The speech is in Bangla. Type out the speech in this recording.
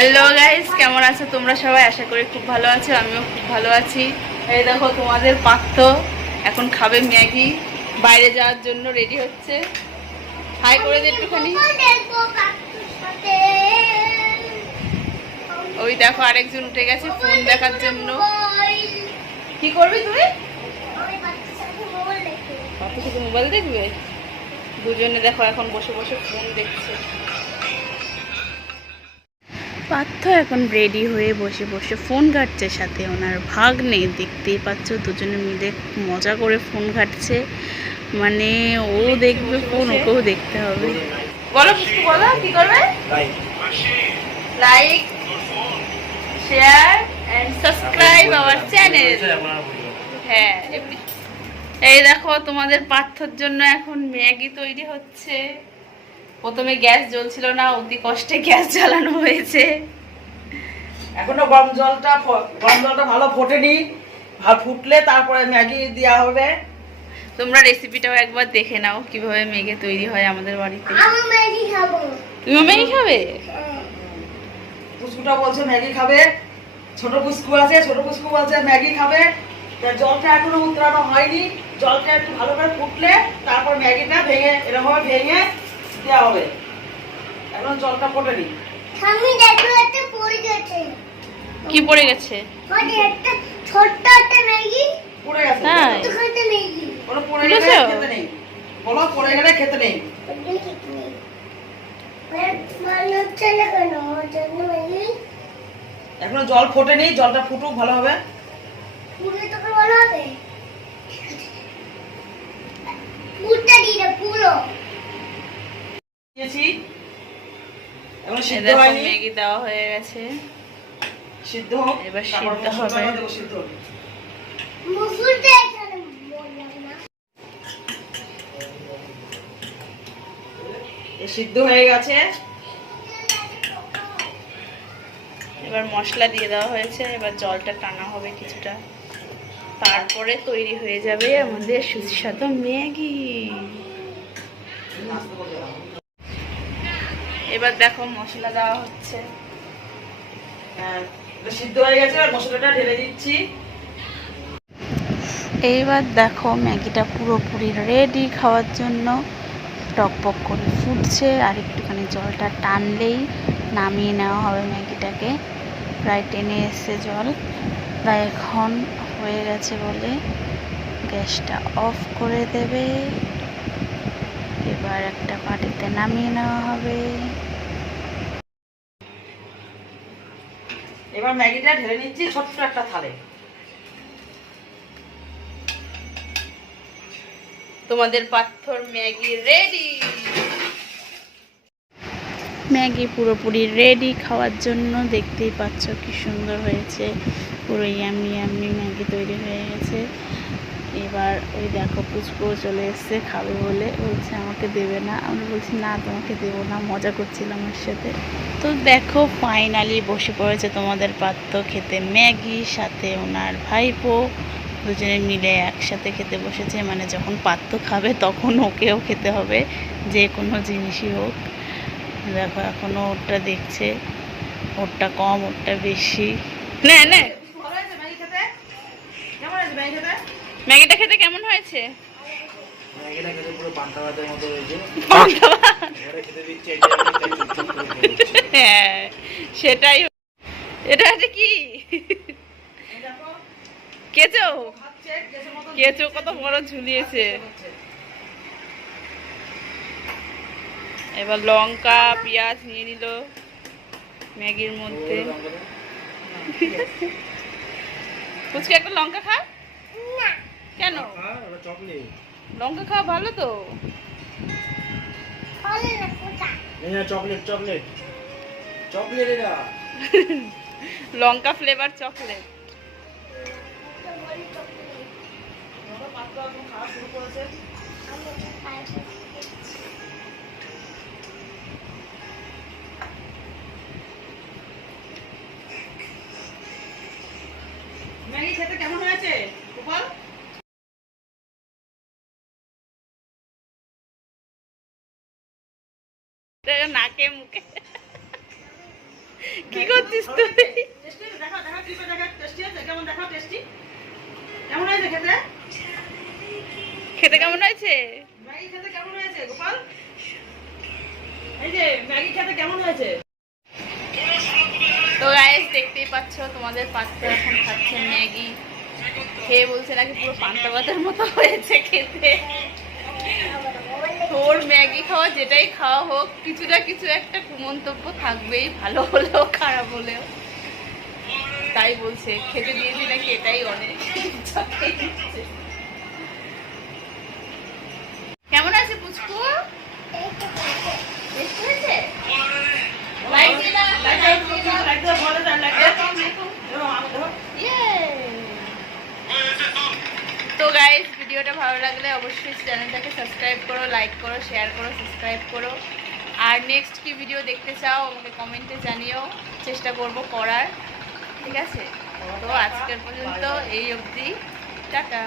হ্যালো গাইস, কেমন আছো তোমরা সবাই? আশা করি খুব ভালো আছো, আমিও খুব ভালো আছি। এই দেখো তোমাদের পার্থ এখন খাবে ম্যাগি, বাইরে যাওয়ার জন্য রেডি হচ্ছে। হাই করে দে একটুখানি। ওই দেখো আরেকজন উঠে গেছে ফোন দেখার জন্য। কি করবি তুই? পার্থর সাথে মোবাইল দেখবে? দুজনে দেখো এখন বসে বসে ফোন দেখছে। পার্থ এখন রেডি হয়ে বসে বসে ফোন ঘাটছে, সাথে ওনার ভাগ্নে, দেখতেই পাচ্ছ দুজনে মিলে মজা করে ফোন ঘাটছে। মানে ও দেখবে ফোন, ওকেও দেখতে হবে। বলো কিছু বলো, কি করবে? Like, share and subscribe our channel. হ্যাঁ, এই দেখো তোমাদের পার্থর জন্য এখন ম্যাগি তৈরি হচ্ছে। প্রথমে গ্যাস জ্বলছিল না, অতি কষ্টে গ্যাস জ্বালানো হয়েছে। এখনো গরম জলটা ভালো ফোটেনি, ফুটলে তারপরে ম্যাগি দেওয়া হবে। তোমরা রেসিপিটাও একবার দেখে নাও কিভাবে ম্যাগি তৈরি হয় আমাদের বাড়িতে। আমি ম্যাগি খাবো। তুমি ম্যাগি খাবে? পুচকুটা বলছে ম্যাগি খাবে, ছোট পুচকু আছে, ছোট পুচকু বলছে ম্যাগি খাবে। জলটা এখনো উতরানো হয়নি, জলটা একটু ভালো করে ফুটলে তারপর ম্যাগিটা ভেঙে এরকম ভেঙে দেওয়া হবে। এখন জলটা ফোটেনি। আমি দেখো একটা পড়ে গেছে। কি পড়ে গেছে? মানে একটা ছোট্ট একটা ম্যাগি পড়ে গেছে। হ্যাঁ, তো খাইতে ম্যাগি ওটা পড়ে গেলে খেতে নেই। বলো পড়ে গেলে খেতে নেই। মানে হচ্ছে না কেন ওর জন্য ম্যাগি এখনো জল ফোটেনি, জলটা ফুটুক ভালো হবে। পুরো তোকে বলা হবে পুরোটা দিয়ে দাও, পুরো দিয়েছি, এখন এই সিদ্ধ দেখো হয়নি। ম্যাগি দেওয়া হয়ে গেছে, সিদ্ধ হোক, এবার তারপর সিদ্ধ মশলাটা হবে। দেবো, সিদ্ধ হবে। মুসুরটা এখানে বললাম না। সিদ্ধ হয়ে গেছে। এবার মশলা দিয়ে দেওয়া হয়েছে, এবার জলটা টানা হবে কিছুটা, তারপরে তৈরি হয়ে যাবে আমাদের সুস্বাদু ম্যাগি। এবার দেখো মশলা দেওয়া হচ্ছে। হ্যাঁ, এটা সিদ্ধ হয়ে গেছে, আর মশলাটা ঢেলে দিচ্ছি। এইবার দেখো ম্যাগিটা পুরোপুরি রেডি খাওয়ার জন্য, টকবক করে ফুটছে, আর একটুখানি জলটা টানলেই নামিয়ে নেওয়া হবে ম্যাগিটাকে। প্রায় টেনে এসছে জল, প্রায় এখন হয়ে গেছে বলে গ্যাসটা অফ করে দেবে। এবার একটা বাটিতে নামিয়ে নেওয়া হবে। এবার ম্যাগিটা ঢেলে নিচ্ছি ছোট্ট একটা থালে। তোমাদের পাথর ম্যাগি রেডি। ম্যাগি পুরোপুরি রেডি খাওয়ার জন্য, দেখতেই পাচ্ছ কি সুন্দর হয়েছে, পুরো ইয়ামি ইয়ামি ম্যাগি তৈরি হয়ে গেছে। এবার ওই দেখো পুচকুও চলে এসছে খাবে বলে, বলছে আমাকে দেবে না। আমি বলছি না তোমাকে দেবো না, মজা করছিলাম ওর সাথে। তো দেখো ফাইনালি বসে পড়েছে তোমাদের পাত্র খেতে ম্যাগি, সাথে ওনার ভাইপো, দুজনে মিলে একসাথে খেতে বসেছে। মানে যখন পাত্র খাবে তখন ওকেও খেতে হবে, যে কোনো জিনিসই হোক। দেখো এখনো ওরটা দেখছে, ওরটা কম ওরটা বেশি। না না, ভালো হয়েছে ম্যাগি খেতে? কেমন হয়েছে ম্যাগি খেতে? ম্যাগিটা খেতে কেমন হয়েছে? ম্যাগিটা খেতে পুরো পান্তা ভাতের মতো হয়েছে। পান্তা ভাত। ঘরে খেতে দিচ্ছে এটা আমি তাই চুপচাপ করে খেয়ে নিচ্ছি। হ্যাঁ সেটাই। এটা হচ্ছে কি এই দেখো, কেঁচো? খাচ্ছে, গ্যাসের মতো কেঁচো কত বড় ঝুলিয়েছে। হচ্ছে। এবার লঙ্কা পেঁয়াজ নিয়ে নিল ম্যাগির মধ্যে। ফুচকা একটা লঙ্কা খা। না কেন? ওটা চকলেট। লঙ্কা খাওয়া ভালো তো। বলে না কোথা এই না চকলেট চকলেট চকলেট এটা। লঙ্কা ফ্লেভার চকলেট। ওটা পাত্র এখন খাওয়া শুরু করেছে। ম্যাগি খেতে কেমন হয়েছে গোপাল? নাকে মুখে কি করছিস তুই? টেস্টি দেখা দেখা কি দেখা টেস্টি আছে কেমন দেখা টেস্টি কেমন হয়েছে খেতে খেতে কেমন হয়েছে? ম্যাগি খেতে কেমন হয়েছে গোপাল এই যে ম্যাগি খেতে কেমন হয়েছে তো গাইস দেখতেই পাচ্ছ তোমাদের পাত্র এখন খাচ্ছে ম্যাগি, খেয়ে বলছে নাকি পুরো পান্তা ভাতের মতো হয়েছে খেতে। তোর ম্যাগি খাওয়া যেটাই খাওয়া হোক কিছু না কিছু একটা কুমন্তব্য থাকবেই, ভালো হলেও খারাপ হলেও। তাই বলছে খেতে দিয়েছি নাকি এটাই অনেক। কেমন আছে পুচকু? টেস্ট হয়েছে? লাইক দে না, লাইক দে। লাইক দাও বলে দাও লাইক দাও দেখো আমি দেখো তো গাইস ভিডিওটা ভালো লাগলে অবশ্যই চ্যানেলটাকে সাবস্ক্রাইব করো, লাইক করো, শেয়ার করো, সাবস্ক্রাইব করো। আর নেক্সট কি ভিডিও দেখতে চাও আমাকে কমেন্টে জানিও, চেষ্টা করব করার। ঠিক আছে, তো আজকের পর্যন্ত এই অবধি, টাটা।